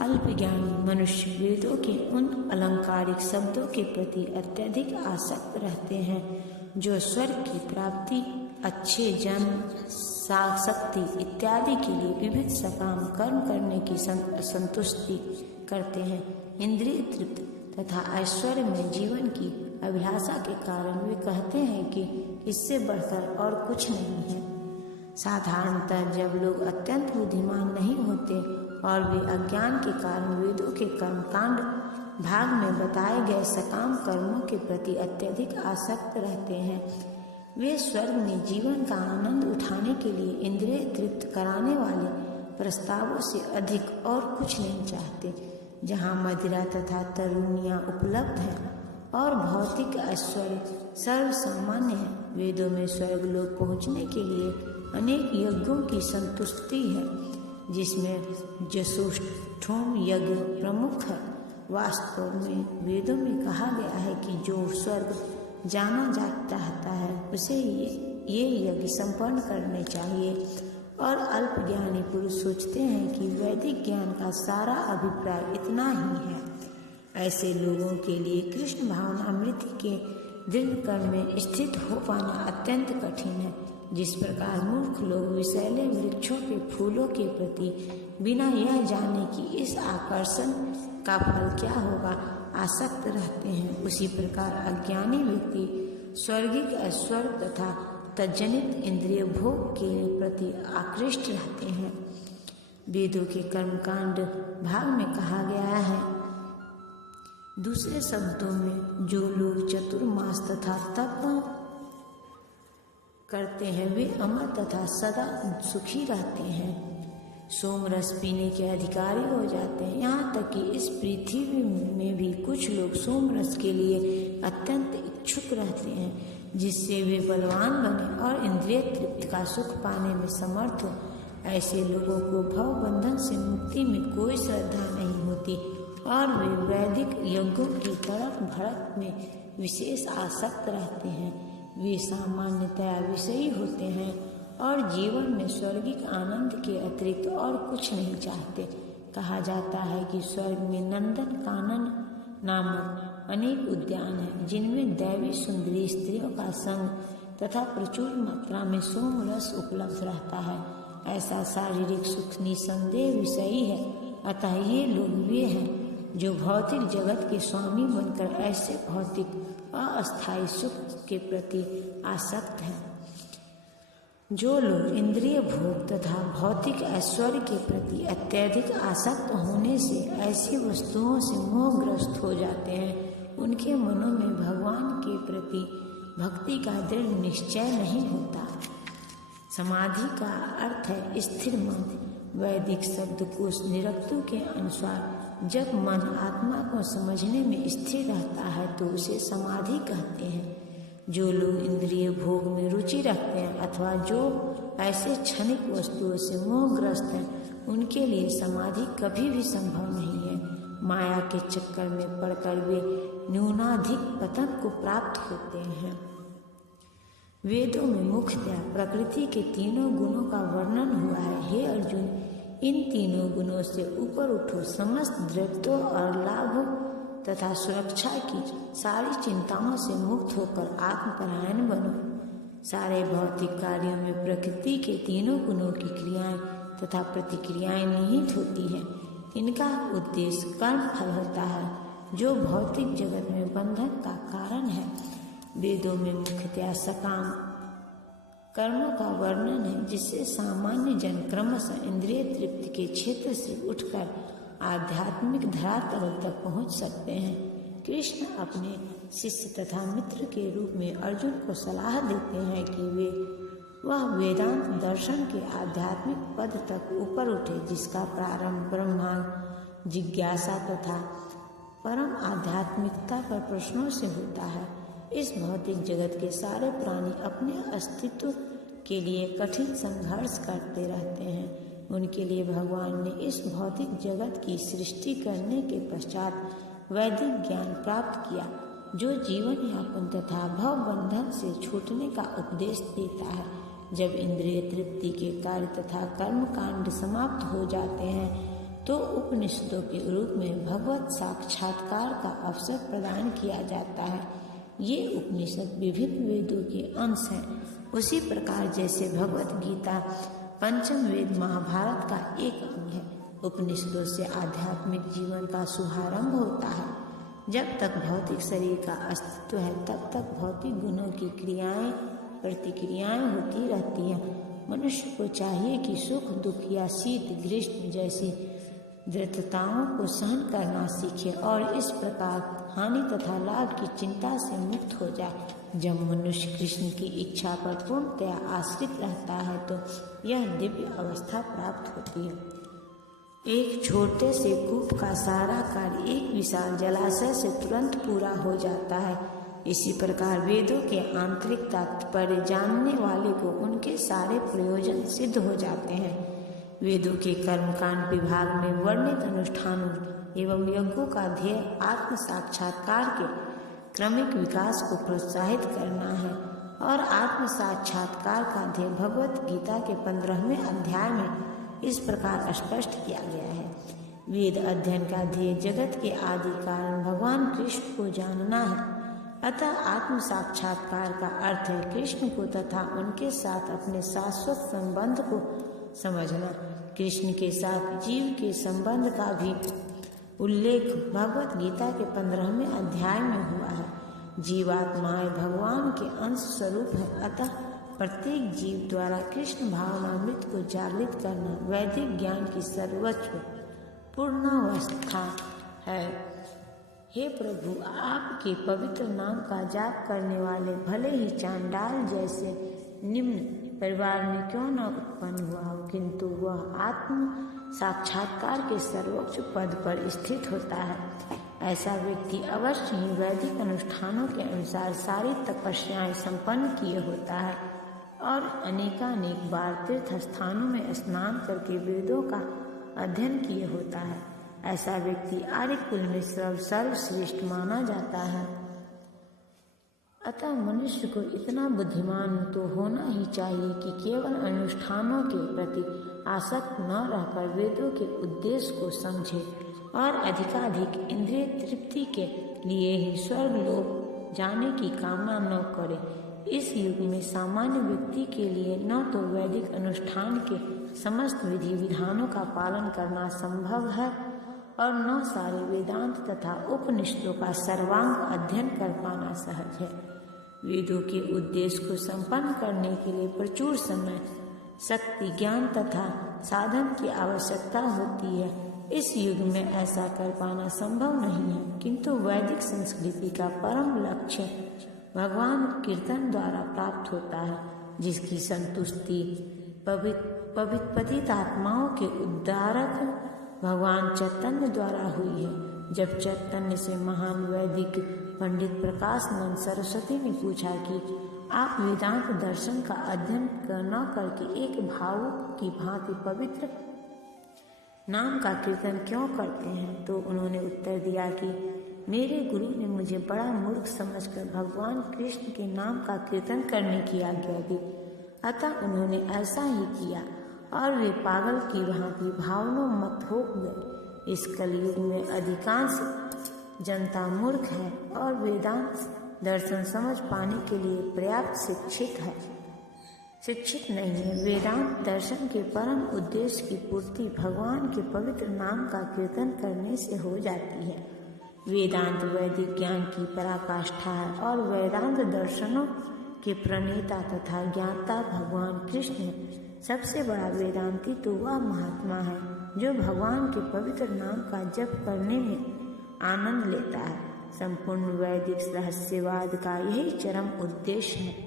अल्पज्ञानी मनुष्य वेदों के उन अलंकारिक शब्दों के प्रति अत्यधिक आसक्त रहते हैं जो स्वर्ग की प्राप्ति, अच्छे जन्म, शक्ति इत्यादि के लिए विविध सकाम कर्म करने की संतुष्टि करते हैं। इंद्रिय तृप्ति तथा ऐश्वर्य में जीवन की अभिलाषा के कारण वे कहते हैं कि इससे बढ़कर और कुछ नहीं है। साधारणतः जब लोग अत्यंत बुद्धिमान नहीं होते और वे अज्ञान के कारण वेदों के कर्मकांड भाग में बताए गए सकाम कर्मों के प्रति अत्यधिक आसक्त रहते हैं, वे स्वर्ग में जीवन का आनंद उठाने के लिए इंद्रिय तृप्त कराने वाले प्रस्तावों से अधिक और कुछ नहीं चाहते। जहाँ मदिरा तथा तरुणियाँ उपलब्ध हैं और भौतिक ऐश्वर्य सर्वसामान्य है, वेदों में स्वर्ग लोग पहुँचने के लिए अनेक यज्ञों की संतुष्टि है, जिसमें जसोष्ठोम यज्ञ प्रमुख है। वास्तव में वेदों में कहा गया है कि जो स्वर्ग जाना चाहता है उसे ये यज्ञ संपन्न करने चाहिए, और अल्पज्ञानी पुरुष सोचते हैं कि वैदिक ज्ञान का सारा अभिप्राय इतना ही है। ऐसे लोगों के लिए कृष्ण भावना अमृति के दृढ़ कर्म में स्थित हो पाना अत्यंत कठिन है। जिस प्रकार मूर्ख लोग विषैले वृक्षों के फूलों के प्रति बिना यह जाने कि इस आकर्षण का फल क्या होगा आसक्त रहते हैं, उसी प्रकार अज्ञानी व्यक्ति स्वर्गिक ऐश्वर्य तथा तज्जनित इंद्रिय भोग के प्रति आकृष्ट रहते हैं। वेदों के कर्मकांड भाग में कहा गया है, दूसरे शब्दों में जो लोग चतुर्मास तथा तप करते हैं वे अमर तथा सदा सुखी रहते हैं, सोमरस पीने के अधिकारी हो जाते हैं। यहाँ तक कि इस पृथ्वी में भी कुछ लोग सोमरस के लिए अत्यंत इच्छुक रहते हैं, जिससे वे बलवान बने और इंद्रिय तृप्ति का सुख पाने में समर्थ हो। ऐसे लोगों को भव बंधन से मुक्ति में कोई श्रद्धा नहीं होती और वे वैदिक यज्ञों की तड़प भड़क में विशेष आसक्त रहते हैं। वे सामान्यतया विषयी होते हैं और जीवन में स्वर्गिक आनंद के अतिरिक्त और कुछ नहीं चाहते। कहा जाता है कि स्वर्ग में नंदन कानन नामक अनेक उद्यान हैं, जिनमें दैवी सुंदरी स्त्रियों का संग तथा प्रचुर मात्रा में सोमरस उपलब्ध रहता है। ऐसा शारीरिक सुख निसंदेह विषयी है। अतः ये लोग वे हैं जो भौतिक जगत के स्वामी बनकर ऐसे भौतिक अस्थायी सुख के प्रति आसक्त हैं। जो लोग इंद्रिय भोग तथा भौतिक ऐश्वर्य के प्रति अत्यधिक आसक्त होने से ऐसी वस्तुओं से मोहग्रस्त हो जाते हैं, उनके मनों में भगवान के प्रति भक्ति का दृढ़ निश्चय नहीं होता। समाधि का अर्थ है स्थिर मन। वैदिक शब्दकोश निरुक्तों के अनुसार जब मन आत्मा को समझने में स्थिर रहता है तो उसे समाधि कहते हैं। जो लोग इंद्रिय भोग में रुचि रखते हैं अथवा जो ऐसे क्षणिक वस्तुओं से मोहग्रस्त हैं, उनके लिए समाधि कभी भी संभव नहीं है। माया के चक्कर में पड़कर वे न्यूनाधिक पतन को प्राप्त होते हैं। वेदों में मुख्यतया प्रकृति के तीनों गुणों का वर्णन हुआ है। हे अर्जुन, इन तीनों गुणों से ऊपर उठो, समस्त द्रव्यों और लाभों तथा सुरक्षा की सारी चिंताओं से मुक्त होकर आत्मपरायण बनो। सारे भौतिक कार्यों में प्रकृति के तीनों गुणों की क्रियाएं तथा प्रतिक्रियाएं निहित होती हैं। इनका उद्देश्य कर्म फल होता है, जो भौतिक जगत में बंधन का कारण है। वेदों में मुख्यतया सकाम कर्मों का वर्णन है, जिससे सामान्य जन क्रमशः इंद्रिय तृप्ति के क्षेत्र से उठकर आध्यात्मिक धरातल तक पहुंच सकते हैं। कृष्ण अपने शिष्य तथा मित्र के रूप में अर्जुन को सलाह देते हैं कि वह वेदांत दर्शन के आध्यात्मिक पद तक ऊपर उठे, जिसका प्रारंभ ब्रह्मांड जिज्ञासा तथा परम आध्यात्मिकता पर प्रश्नों से होता है। इस भौतिक जगत के सारे प्राणी अपने अस्तित्व के लिए कठिन संघर्ष करते रहते हैं। उनके लिए भगवान ने इस भौतिक जगत की सृष्टि करने के पश्चात वैदिक ज्ञान प्राप्त किया, जो जीवन यापन तथा भव बंधन से छूटने का उपदेश देता है। जब इंद्रिय तृप्ति के कार्य तथा कर्म कांड समाप्त हो जाते हैं तो उपनिषदों के रूप में भगवत साक्षात्कार का अवसर प्रदान किया जाता है। ये उपनिषद विभिन्न वेदों के अंश हैं। उसी प्रकार जैसे भगवत गीता पंचम वेद महाभारत का एक अंग है, उपनिषदों से आध्यात्मिक जीवन का शुभारंभ होता है। जब तक भौतिक शरीर का अस्तित्व है तब तक भौतिक गुणों की क्रियाएं प्रतिक्रियाएं होती रहती हैं। मनुष्य को चाहिए कि सुख दुख या शीत ग्रीष्म जैसी दृढ़ताओं को सहन करना सीखे और इस प्रकार हानि तथा लाभ की चिंता से मुक्त हो जाए। जब मनुष्य कृष्ण की इच्छा पर पूर्णतया आश्रित रहता है तो यह दिव्य अवस्था प्राप्त होती है। एक छोटे से कूप का सारा कार्य एक विशाल जलाशय से तुरंत पूरा हो जाता है। इसी प्रकार वेदों के आंतरिक तात्पर्य जानने वाले को उनके सारे प्रयोजन सिद्ध हो जाते हैं। वेदों के कर्मकांड विभाग में वर्णित अनुष्ठानों एवं यज्ञों का ध्येय आत्म साक्षात्कार के क्रमिक विकास को प्रोत्साहित करना है और आत्म साक्षात्कार का ध्येय भगवत गीता के 15वें अध्याय में इस प्रकार स्पष्ट किया गया है। वेद अध्ययन का ध्येय जगत के आदि कारण भगवान कृष्ण को जानना है। अतः आत्म साक्षात्कार का अर्थ है कृष्ण को तथा उनके साथ अपने शाश्वत संबंध को समझना। कृष्ण के साथ जीव के संबंध का भी उल्लेख भगवत गीता के 15वें अध्याय में हुआ है। जीवात्माएं भगवान के अंश स्वरूप है। अतः प्रत्येक जीव द्वारा कृष्ण भावनामृत को जागृत करना वैदिक ज्ञान की सर्वोच्च पूर्णावस्था है। हे प्रभु, आपके पवित्र नाम का जाप करने वाले भले ही चांडाल जैसे निम्न परिवार में क्यों न उत्पन्न हुआ हो, किंतु वह आत्म साक्षात्कार के सर्वोच्च पद पर स्थित होता है। ऐसा व्यक्ति अवश्य ही वैदिक अनुष्ठानों के अनुसार सारी तपस्याएं संपन्न किए होता है और अनेकानेक बार तीर्थ स्थानों में स्नान करके वेदों का अध्ययन किए होता है। ऐसा व्यक्ति आर्य कुल में सर्वश्रेष्ठ माना जाता है। अतः मनुष्य को इतना बुद्धिमान तो होना ही चाहिए कि केवल अनुष्ठानों के प्रति आसक्त न रहकर वेदों के उद्देश्य को समझे और अधिकाधिक इंद्रिय तृप्ति के लिए ही स्वर्ग लोक जाने की कामना न करे। इस युग में सामान्य व्यक्ति के लिए न तो वैदिक अनुष्ठान के समस्त विधि विधानों का पालन करना संभव है और न सारे वेदांत तथा उपनिषदों का सर्वांग अध्ययन कर पाना सहज है। वेदों के उद्देश्य को संपन्न करने के लिए प्रचुर समय, शक्ति, ज्ञान तथा साधन की आवश्यकता होती है। इस युग में ऐसा कर पाना संभव नहीं है, किंतु वैदिक संस्कृति का परम लक्ष्य भगवान कीर्तन द्वारा प्राप्त होता है, जिसकी संतुष्टि पतित आत्माओं के उद्धारक भगवान चैतन्य द्वारा हुई है। जब चैतन्य से महान वैदिक पंडित प्रकाशानंद सरस्वती ने पूछा कि आप वेदांत दर्शन का अध्ययन न करके एक भावुक की भांति पवित्र नाम का कीर्तन क्यों करते हैं, तो उन्होंने उत्तर दिया कि मेरे गुरु ने मुझे बड़ा मूर्ख समझकर भगवान कृष्ण के नाम का कीर्तन करने की आज्ञा दी। अतः उन्होंने ऐसा ही किया और वे पागल की भांति भावनोन्मत्त हो गए। इस कलयुग में अधिकांश जनता मूर्ख है और वेदांत दर्शन समझ पाने के लिए पर्याप्त शिक्षित नहीं है। वेदांत दर्शन के परम उद्देश्य की पूर्ति भगवान के पवित्र नाम का कीर्तन करने से हो जाती है। वेदांत वैदिक ज्ञान की पराकाष्ठा है और वेदांत दर्शनों के प्रणेता तथा ज्ञाता भगवान कृष्ण है। सबसे बड़ा वेदांती तो वह महात्मा है जो भगवान के पवित्र नाम का जप करने में आनंद लेता है। संपूर्ण वैदिक रहस्यवाद का यही चरम उद्देश्य है।